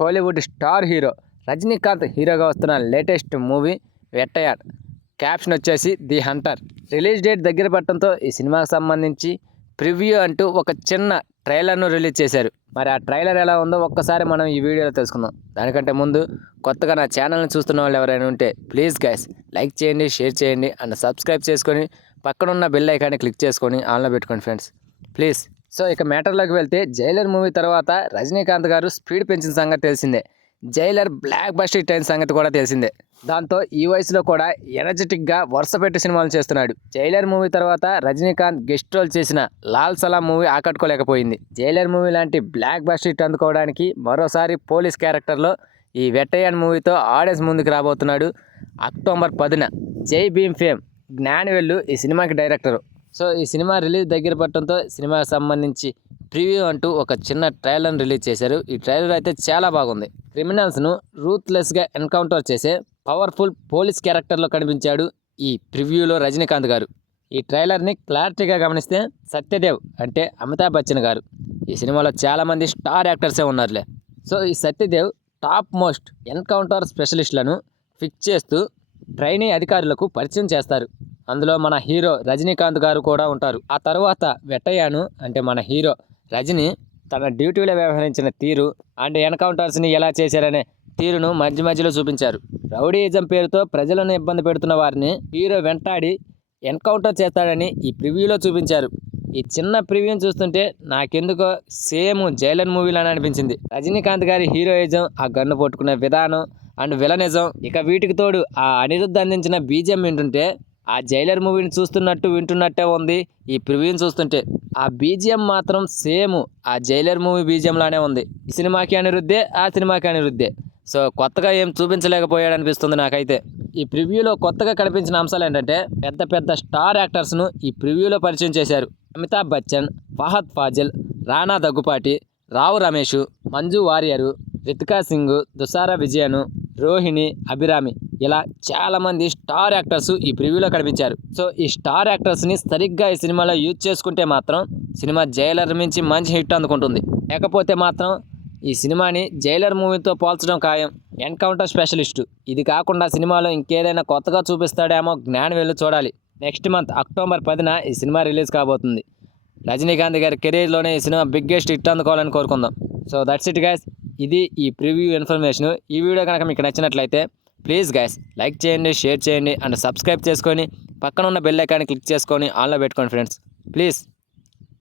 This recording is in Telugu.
కోలీవుడ్ స్టార్ హీరో రజనీకాంత్ హీరోగా వస్తున్న లేటెస్ట్ మూవీ వేటయాడ్. క్యాప్షన్ వచ్చేసి ది హంటర్. రిలీజ్ డేట్ దగ్గర పడటంతో ఈ సినిమాకి సంబంధించి ప్రివ్యూ అంటూ ఒక చిన్న ట్రైలర్ను రిలీజ్ చేశారు. మరి ఆ ట్రైలర్ ఎలా ఉందో ఒక్కసారి మనం ఈ వీడియోలో తెలుసుకుందాం. దానికంటే ముందు కొత్తగా నా ఛానల్ని చూస్తున్న వాళ్ళు ఎవరైనా ఉంటే ప్లీజ్ గైస్ లైక్ చేయండి, షేర్ చేయండి అండ్ సబ్స్క్రైబ్ చేసుకొని పక్కనున్న బెల్ ఐకాన్ని క్లిక్ చేసుకొని ఆన్లో పెట్టుకోండి ఫ్రెండ్స్ ప్లీజ్. సో ఇక మ్యాటర్లోకి వెళ్తే జైలర్ మూవీ తర్వాత రజనీకాంత్ గారు స్పీడ్ పెంచిన సంగతి తెలిసిందే. జైలర్ బ్లాక్ బస్టర్ హిట్ అయిన సంగతి కూడా తెలిసిందే. దాంతో ఈ వయసులో కూడా ఎనర్జెటిక్గా వరుస పెట్టి సినిమాలు చేస్తున్నాడు. జైలర్ మూవీ తర్వాత రజనీకాంత్ గెస్ట్ రోల్ చేసిన లాల్ సలాం మూవీ ఆకట్టుకోలేకపోయింది. జైలర్ మూవీ లాంటి బ్లాక్ బస్టర్ హిట్ అందుకోవడానికి మరోసారి పోలీస్ క్యారెక్టర్లో ఈ వేటయాడ్ మూవీతో ఆడియన్స్ ముందుకు రాబోతున్నాడు. అక్టోబర్ 10న జై భీమ్ ఫేమ్ జ్ఞానవేలు ఈ సినిమాకి డైరెక్టరు. సో ఈ సినిమా రిలీజ్ దగ్గర పడటంతో సినిమాకి సంబంధించి ప్రివ్యూ అంటూ ఒక చిన్న ట్రైలర్ని రిలీజ్ చేశారు. ఈ ట్రైలర్ అయితే చాలా బాగుంది. క్రిమినల్స్ను రూత్లెస్గా ఎన్కౌంటర్ చేసే పవర్ఫుల్ పోలీస్ క్యారెక్టర్లో కనిపించాడు ఈ ప్రివ్యూలో రజనీకాంత్ గారు. ఈ ట్రైలర్ని క్లారిటీగా గమనిస్తే సత్యదేవ్ అంటే అమితాబ్ బచ్చన్ గారు ఈ సినిమాలో చాలామంది స్టార్ యాక్టర్సే ఉన్నారులే. సో ఈ సత్యదేవ్ టాప్ మోస్ట్ ఎన్కౌంటర్ స్పెషలిస్టులను ఫిక్స్ చేస్తూ ట్రైనీ అధికారులకు పరిచయం చేస్తారు. అందులో మన హీరో రజనీకాంత్ గారు కూడా ఉంటారు. ఆ తర్వాత వెట్టయాను అంటే మన హీరో రజనీ తన డ్యూటీలో వ్యవహరించిన తీరు అండ్ ఎన్కౌంటర్స్ని ఎలా చేశారనే తీరును మధ్య మధ్యలో చూపించారు. రౌడీయిజం పేరుతో ప్రజలను ఇబ్బంది పెడుతున్న వారిని హీరో వెంటాడి ఎన్కౌంటర్ చేస్తాడని ఈ ప్రివ్యూలో చూపించారు. ఈ చిన్న ప్రివ్యూని చూస్తుంటే నాకెందుకో సేమ్ జైలర్ మూవీలానే అనిపించింది. రజనీకాంత్ గారి హీరోయిజం, ఆ గన్ను పట్టుకునే విధానం అండ్ విలనిజం, ఇక వీటికి తోడు ఆ అనిరుద్ధ్ అందించిన బీజిఎం వింటుంటే ఆ జైలర్ మూవీని చూస్తున్నట్టు వింటున్నట్టే ఉంది. ఈ ప్రివ్యూని చూస్తుంటే ఆ బీజిఎం మాత్రం సేమ్ ఆ జైలర్ మూవీ బీజిఎం లానే ఉంది. ఈ సినిమాకి అనిరుద్ధే, ఆ సినిమాకి అనిరుద్ధే. సో కొత్తగా ఏం చూపించలేకపోయాడు అనిపిస్తుంది నాకైతే. ఈ ప్రివ్యూలో కొత్తగా కనిపించిన అంశాలు ఏంటంటే పెద్ద పెద్ద స్టార్ యాక్టర్స్ను ఈ ప్రివ్యూలో పరిచయం చేశారు. అమితాబ్ బచ్చన్, ఫహద్ ఫాజిల్, రానా దగ్గుపాటి, రావు రమేష్, మంజు వారియరు, రితికా సింగ్, దుసారా విజయను, రోహిణి, అభిరామి ఇలా చాలామంది స్టార్ యాక్టర్స్ ఈ ప్రివ్యూలో కనిపించారు. సో ఈ స్టార్ యాక్టర్స్ని సరిగ్గా ఈ సినిమాలో యూజ్ చేసుకుంటే మాత్రం సినిమా జైలర్ మించి మంచి హిట్ అందుకుంటుంది. లేకపోతే మాత్రం ఈ సినిమాని జైలర్ మూవీతో పోల్చడం ఖాయం. ఎన్కౌంటర్ స్పెషలిస్టు ఇది కాకుండా సినిమాలో ఇంకేదైనా కొత్తగా చూపిస్తాడేమో జ్ఞానవేలు చూడాలి. నెక్స్ట్ మంత్ అక్టోబర్ 10న ఈ సినిమా రిలీజ్ కాబోతుంది. రజనీకాంత్ గారి కెరీర్లోనే ఈ సినిమా బిగ్గెస్ట్ హిట్ అందుకోవాలని కోరుకుందాం. So that's it guys. ఇది ఈ ప్రివ్యూ ఇన్ఫర్మేషన్. ఈ వీడియో కనుక మీకు నచ్చినట్లయితే ప్లీజ్ గైస్ లైక్ చేయండి, షేర్ చేయండి అండ్ సబ్స్క్రైబ్ చేసుకొని పక్కన ఉన్న బెల్ ఐకాన్ని క్లిక్ చేసుకొని ఆన్లో పెట్టుకోండి ఫ్రెండ్స్ ప్లీజ్.